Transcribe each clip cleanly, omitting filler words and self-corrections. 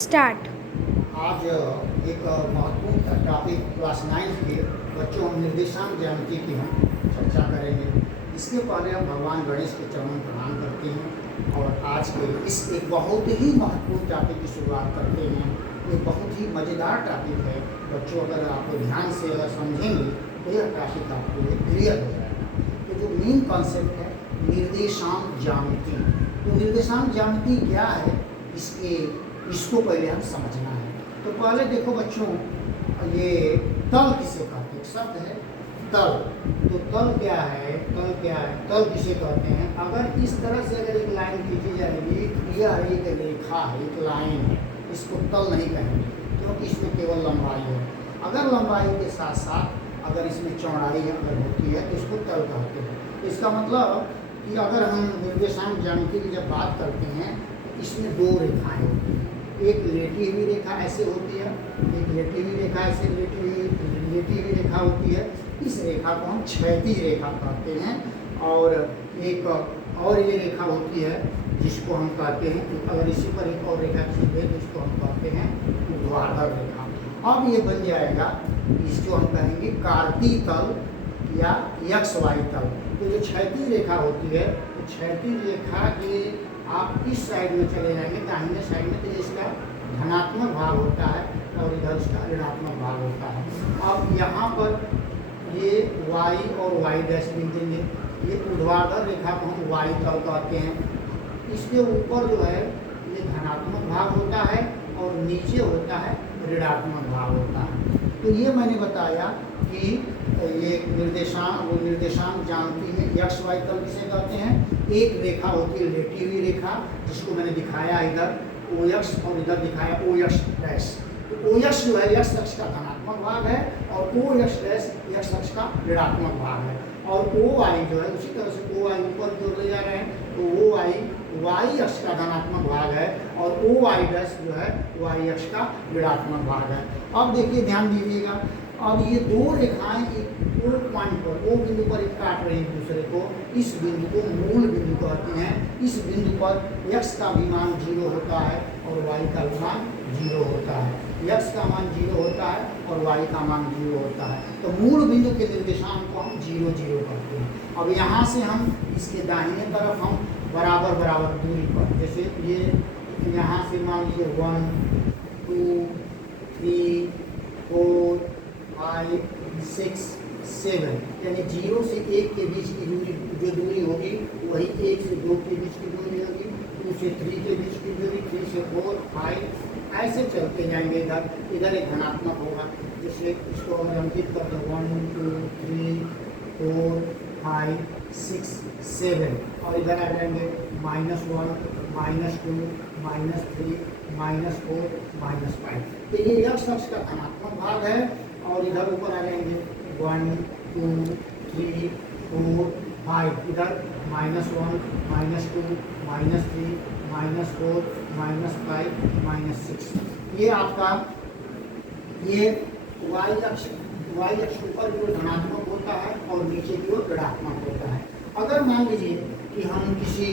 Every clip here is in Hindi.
स्टार्ट। आज एक महत्वपूर्ण टॉपिक क्लास 9 के बच्चों हम निर्देशांक ज्यामिति की हम चर्चा करेंगे। इसके पहले हम भगवान गणेश के चरणों प्रणाम करते हैं और आज के इस एक बहुत ही महत्वपूर्ण टॉपिक की शुरुआत करते हैं। ये बहुत ही मज़ेदार टॉपिक है बच्चों, अगर आप ध्यान से अगर समझेंगे तो यह टॉपिक आपको क्लियर हो जाएगा। तो जो मेन कॉन्सेप्ट है निर्देशांक ज्यामिति, तो निर्देशांक ज्यामिति क्या है इसको पहले हम समझना है। तो पहले देखो बच्चों, ये तल किसे कहते हैं? शब्द है तल। तो तल क्या है? तल किसे कहते हैं? अगर इस तरह से अगर एक लाइन खींची जाएगी, यह एक रेखा है, एक लाइन है, इसको तल नहीं कहेंगे क्योंकि इसमें केवल लंबाई है। अगर लंबाई के साथ साथ अगर इसमें चौड़ाई अगर होती है तो इसको तल कहते हैं। इसका मतलब कि अगर हम निर्देशांक ज्यामिति की जब बात करते हैं तो इसमें दो रेखाएं होती हैं। एक लेटी हुई रेखा ऐसे होती है, एक लेटी हुई रेखा ऐसे लेटी हुई रेखा होती है। इस रेखा को हम क्षैतिज रेखा कहते हैं। और एक और ये रेखा होती है जिसको हम कहते हैं कि अगर इसी पर एक और रेखा खींचे तो इसको हम कहते हैं ऊर्ध्वाधर रेखा। अब ये बन जाएगा, इसको हम कहेंगे कार्तीय तल या एक्स वाई तल। तो जो क्षैतिज रेखा होती है, तो क्षैतिज रेखा के आप इस साइड में चले जाएंगे दाहिने साइड में, तो इसका धनात्मक भाग होता है और इधर इसका ऋणात्मक भाग होता है। अब यहाँ पर ये y और y डैश लिख देंगे। ये ऊर्ध्वाधर रेखा को हम y तल कहते हैं। इसके ऊपर जो है ये धनात्मक भाग होता है और नीचे होता है ऋणात्मक भाग होता है। तो ये मैंने बताया कि ये निर्देशांक ज्यामिति में एक्स वाई तल किसे कहते हैं? एक रेखा होती है लेटी हुई रेखा, जिसको मैंने दिखाया इधर ओ एक्स और इधर दिखाया ओ एक्स डैश। तो ओ एक्स जो है एक्स अक्ष का धनात्मक भाग है और ओ एक्स डैश एक्स अक्ष का ऋणात्मक भाग है। और ओ वाई जो है उसी तरह से ओ वाई ऊपर की ओर ले जा रहे हैं, तो ओ वाई वाई अक्ष का धनात्मक भाग है और ओ वाई डैश जो है वाई अक्ष का ऋणात्मक भाग है। अब देखिए ध्यान दीजिएगा, अब ये दो रेखाएं एक पॉइंट पर ओ बिंदु पर एक काट रही एक दूसरे को। इस बिंदु को मूल बिंदु कहते हैं। इस बिंदु पर x का भी मान 0 होता है और y का भी मान 0 होता है। x का मान 0 होता है और y का मान 0 होता है। तो मूल बिंदु के निर्देशांक को हम 0 0 करते हैं। अब यहाँ से हम इसके दाहिने तरफ हम बराबर बराबर दूरी पर, जैसे ये यहाँ से मान लीजिए 1 2 3 4 5 6 7, यानी 0 से 1 के बीच की दूरी जो दूरी होगी वही 1 से 2 के बीच की दूरी होगी, 2 से 3 के बीच की दूरी, 3 से 4 5 ऐसे चलते जाएंगे। इधर एक धनात्मक होगा, जैसे इसको हम अंकित करते हैं 1 2 3 4 5 6 7 और इधर आ जाएंगे -1 -2 -3 -4 -5। तो ये एक्स अक्ष का धनात्मक भाग है और इधर ऊपर आ जाएंगे 1 2 3 4 5, इधर -1 -2 -3 -4 -5 -6। ये आपका ये y अक्ष ऊपर की ओर धनात्मक होता है और नीचे की ओर ऋणात्मक होता है। अगर मान लीजिए कि हम किसी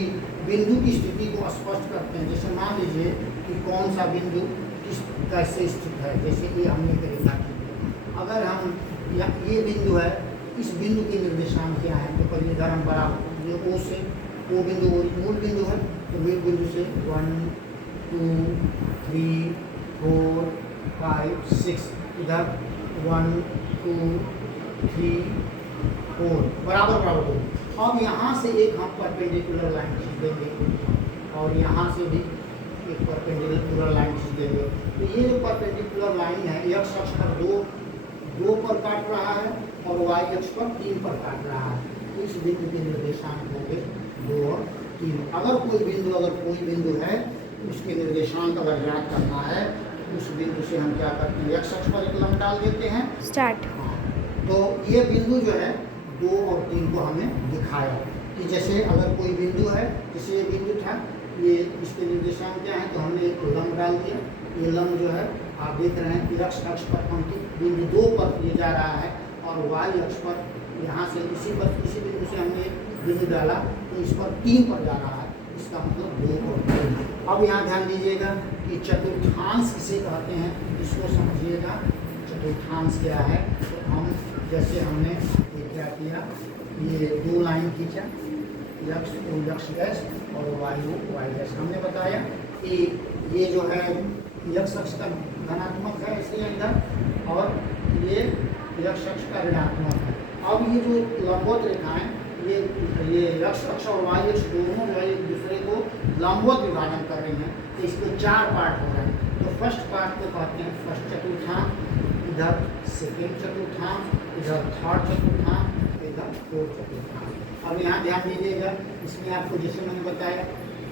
बिंदु की स्थिति को स्पष्ट करते हैं, जैसे मान लीजिए कि कौन सा बिंदु किस कैसे स्थित है, जैसे ये हमने एक रेखा की, अगर हम ये बिंदु है, इस बिंदु के निर्देशांक क्या है? तो पहले इधर हम बराबर ये ओ से ओ बिंदु मूल बिंदु है, तो मूल बिंदु से 1 2 3 4 5 6 इधर 1 2 3 4 बराबर बराबर। अब यहाँ से एक हम परपेंडिकुलर लाइन खींच देंगे और यहाँ से भी एक परपेंडिकुलर लाइन खींच देंगे। तो ये जो परपेंडिकुलर लाइन है एक्स अक्ष पर 2 पर काट रहा है और y अक्ष पर 3 पर काट रहा है। तो इस बिंदु के निर्देशांक होंगे 2 और 3। अगर कोई बिंदु है उसके निर्देशांक अगर ज्ञात करना है, उस बिंदु से हम क्या करते हैं, x अक्ष पर एक लंब डाल देते हैं। स्टार्ट। तो ये बिंदु जो है 2 और 3 को हमने दिखाया कि जैसे अगर कोई बिंदु है, जैसे ये बिंदु था, ये इसके निर्देशांक क्या है, तो हमने एक लंब डाल दिया। ये लंब जो है आप देख रहे हैं कि x अक्ष पर अंकित बिंदु 2 पर ले जा रहा है और y अक्ष पर यहाँ से इसी बिंदु से हमने बिंदु डाला तो इस पर 3 पर जा रहा है। इसका मतलब 2 और 3। अब यहाँ ध्यान दीजिएगा कि चतुर्थांश किसे कहते हैं, इसको समझिएगा। चतुर्थांश क्या है, तो हम जैसे हमने ये क्या किया, ये 2 लाइन खींचा, यक्ष को यक्ष डैश और वायु वाई डैश। हमने बताया कि ये जो है यक्ष अक्ष का धनात्मक है इसलिए इधर, और ये यक्ष अक्ष का ऋणात्मक है। अब ये जो लंबवत रेखाएं, ये यक्ष अक्ष और वाई अक्ष दोनों जो है एक दूसरे को लंबवत विभाजन कर रही हैं, तो इसके 4 पार्ट हो रहे हैं। तो फर्स्ट पार्ट को कहते हैं फर्स्ट चतुर्थांश, इधर सेकेंड चतुर्थांश, इधर थर्ड चतुर्थांश, इधर फोर्थ चतुर्थांश। अब यहाँ ध्यान दीजिएगा, इसमें आपको जैसे मैंने बताया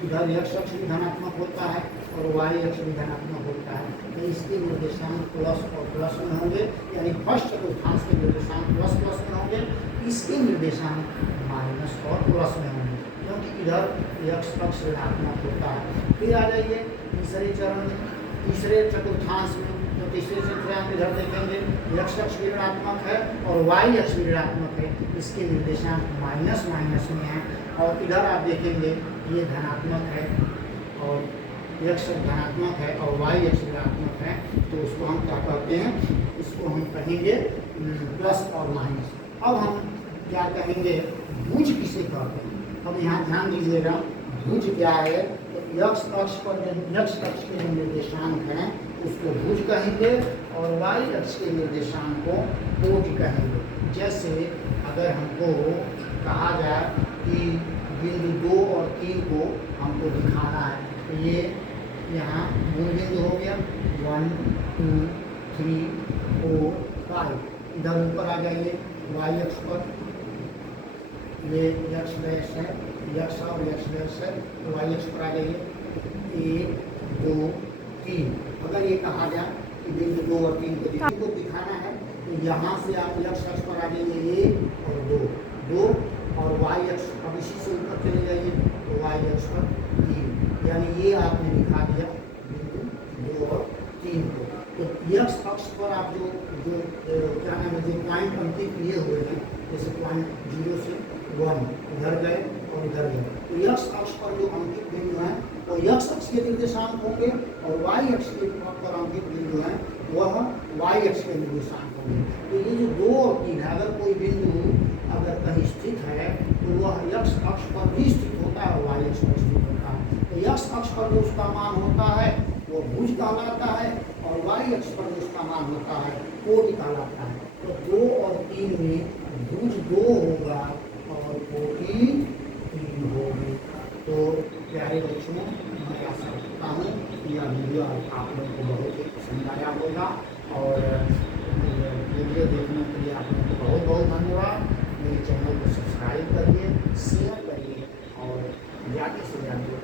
इधर यक्ष अक्ष भी धनात्मक होता है और वाई अक्ष भी धनात्मक होता है, तो इसके निर्देशांक प्लस और प्लस में होंगे, यानी फर्स्ट चतुर्थांश के निर्देशांक प्लस प्लस में होंगे, इसके निर्देशांक माइनस और प्लस में होंगे, क्योंकि इधर यक्ष अक्ष ऋणात्मक होता है। फिर आ जाइए तीसरे चरण में, तीसरे चतुर्थांश में। तो तीसरे चतुर्थांश में इधर देखेंगे यक्ष अक्ष भी ऋणात्मक है और वाई अक्ष भी ऋणात्मक है, इसके निर्देशांक माइनस माइनस में है। और इधर आप देखेंगे ये धनात्मक है और यक्ष धनात्मक है और वाई अक्ष ऋणात्मक है, तो उसको हम क्या कहते हैं, इसको हम कहेंगे प्लस और माइनस। अब हम क्या कहेंगे, भुज किसे कहते हैं। अब यहाँ ध्यान दीजिएगा, भुज क्या है, तो यक्ष अक्ष पर जो यक्ष अक्ष के जो निर्देशांक हैं उसको भुज कहेंगे और वाई अक्ष के निर्देशांक को कोटि कहेंगे। जैसे अगर हमको कहा जाए कि बिंदु 2 और 3 को हमको दिखाना है, तो ये यहाँ मूल बिंदु हो गया 1 2 3 4 5। इधर ऊपर आ जाइए वाई अक्ष पर, ये यक्ष डैश है, यक्ष और यक्ष डैश है, तो वाई अक्ष पर आ जाइए 1 2 3। अगर ये कहा जाए कि बिंदु 2 और 3 को दिखाना है, तो यहाँ से आप यक्ष अक्ष पर आ जाइए 1 और 2 और वाई अक्ष, अब इसी से ऊपर चले जाइए तो वाई अक्ष पर 3, यानी ये आपने दिखा दिया बिंदु 2 और 3 को। तो यक्ष अक्ष पर आप जो जो क्या नाम है, जो पॉइंट अंकित किए हुए हैं, जैसे पॉइंट 0 से 1 इधर गए और इधर गए, तो यक्ष अक्ष पर जो अंकित बिंदु हैं वो यक्ष अक्ष के निर्देशांक होंगे और वाई अक्ष के पर अंकित बिंदु हैं वह वाई अक्ष के निर्देशांक होंगे। तो ये जो 2 और 3 है, अगर कोई बिंदु अगर कहीं स्थित है तो वह यक्ष अक्ष पर भी स्थित होता है और वाई अक्ष पर स्थित होता है। तो यक्ष अक्ष पर जो उसका मान होता है वो भुज कहलाता है और वाई अक्ष पर जो उसका मान होता है कोटि कहलाता है। तो 2 और 3 में भुज 2 होगा और कोटि 3 होगी। तो प्यारे बच्चों, मैं आशा करता हूँ कि यह वीडियो आप लोगों को बहुत ही पसंद आया होगा और वीडियो देखने के लिए आप लोगों को बहुत बहुत धन्यवाद। मेरे चैनल को सब्सक्राइब करिए, शेयर करिए और ज़्यादा से ज़्यादा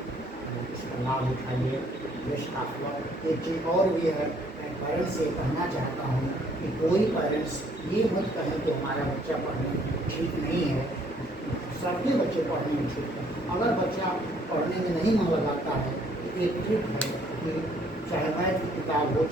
इसका लाभ उठाइए। Best of luck. एक चीज़ और भी है, मैं पेरेंट्स से कहना चाहता हूँ कि कोई पेरेंट्स ये मत कहें कि हमारा बच्चा पढ़ने में ठीक नहीं है। सबके बच्चे पढ़ने में ठीक है। अगर बच्चा पढ़ने में नहीं मन लगाता है तो एक ट्रिक है कि चाहे मैथ की किताब हो,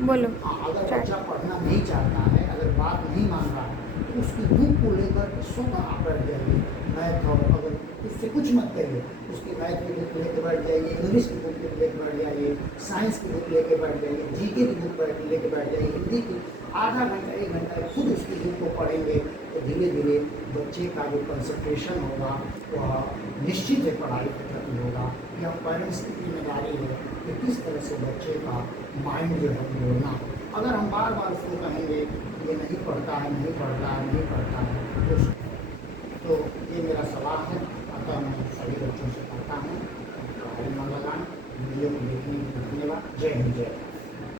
बोलो, अगर बच्चा पढ़ना नहीं चाहता है, अगर बात नहीं मान रहा है, तो उसकी बुक को लेकर स्वतः आप बैठ जाइए मैथ, और अगर उससे कुछ मत करिए, उसकी मैथ की बुक लेकर बैठ जाइए, इंग्लिश की बुक लेकर बैठ जाइए, साइंस की बुक लेकर बैठ जाइए, जीके की बुक लेकर बैठ जाइए, हिंदी की आधा घंटा 1 घंटा खुद उसकी बुक को पढ़ेंगे तो धीरे धीरे बच्चे का जो कंसंट्रेशन होगा वह निश्चित है पढ़ाई के प्रति होगा। यह पेरेंट्स की जिम्मेदारी है कि किस तरह से बच्चे का माइंड जो है जोड़ना। अगर हम बार बार उसको कहेंगे ये नहीं पढ़ता है, नहीं पढ़ता है, नहीं पढ़ता है, तो ये मेरा सवाल है। अतः मैं सभी बच्चों से कहता हूँ पढ़ाई में लगाएं। वीडियो को देखने के लिए धन्यवाद। जय हिंद, जय।